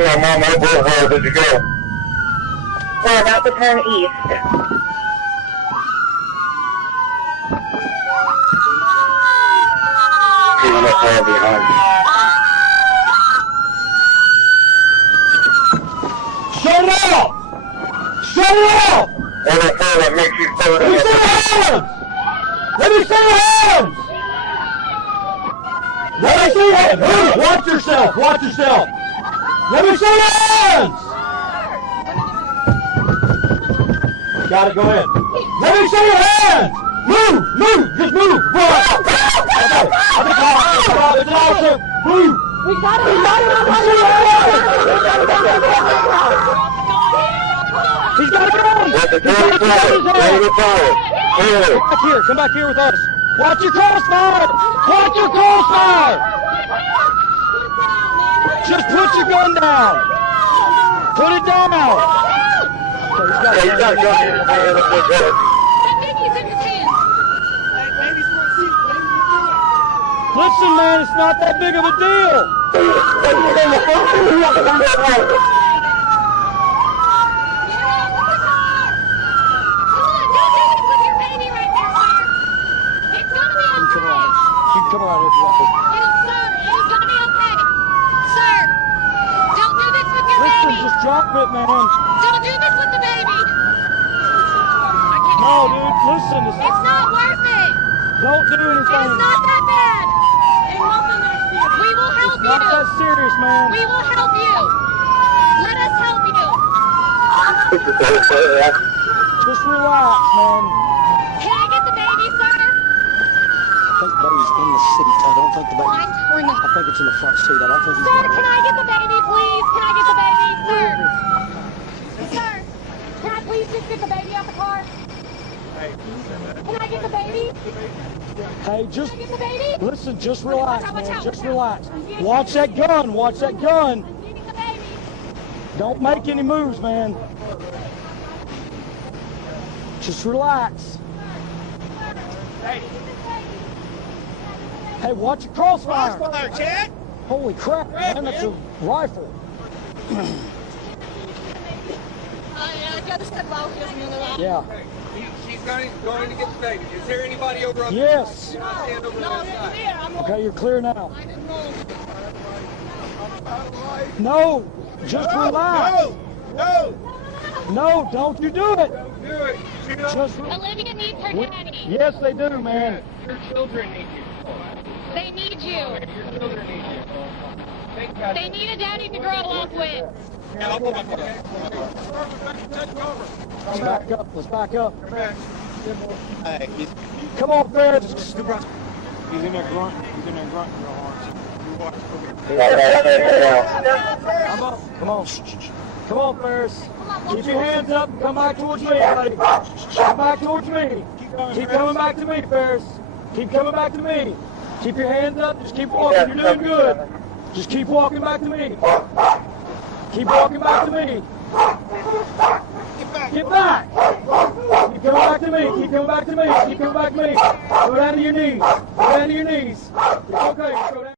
location on Monmouth Boulevard. Did you go? We're about to turn east. Keeping that car behind you. Shut it up! Shut it up! What a car that makes you slow Let me see your hands! Let me see your hands! Let me see your hands! Move! Watch yourself! Watch yourself! Let me see your hands! Got it, go ahead. Let me see your hands! Move! Move! Just move! Run! Okay, I think it's an officer! Move! We got it! We got it! He's got a gun! Let the He's got a gun in his hand! Come back here with us! Watch your crossfire! Watch your crossfire! Just put your gun down! Put it down! Okay, He's got a gun in his hand. Listen, man, it's not that big of a deal! Come around here, sir. It's gonna be okay. Sir, don't do this with your Listen, baby. just drop it, man. Don't do this with the baby. I can't. No, dude, listen. It's not worth it. Don't do anything. It's not that bad. We will help you. Not that serious, man. We will help you. Let us help you. Just relax, man. Can I get the baby, sir? I think the baby's in the city. I don't think the baby. We're in the. I think it's in the front seat. I don't think he's Sir, in can I get the baby, please? Can I get the baby, sir? Sir, can I please just get the baby out the car? Can I get the baby? Hey, just Can I get the baby? listen. Just relax, Watch man. out, Just watch out. relax. Watch that gun. Watch that gun. I'm getting the baby. Don't make any moves, man. Just relax. Hey, watch your crossfire. Crossfire, Chad! Holy crap, man, that's a rifle. Just said low, just me on the left. Yeah. She's going to get the baby. Is there anybody over on Yes. the stand over on the other side? Okay, you're clear now. No, just relax. No, don't you do it. Do it. Just Olivia needs her daddy. yes, they do, man. Your children need you. They need you. Your children need you. They need a daddy to grow up with. I'll pull my car. Let's back up. Let's back up. Hey, Come on, Farris. he's in there grunt. He's in there grunting real hard. Come on. Come on. Come on, Farris. Keep your hands up and come back towards me, buddy. Come back towards me. Keep coming back to me, Farris. Keep coming back to me. Keep your hands up. Just keep walking. You're doing good. Just keep walking back to me. Keep walking back to me. Get back. Keep coming back to me. Keep coming back to me. Keep coming back to me. Go down to your knees. Go down to your knees. It's okay. Just go down.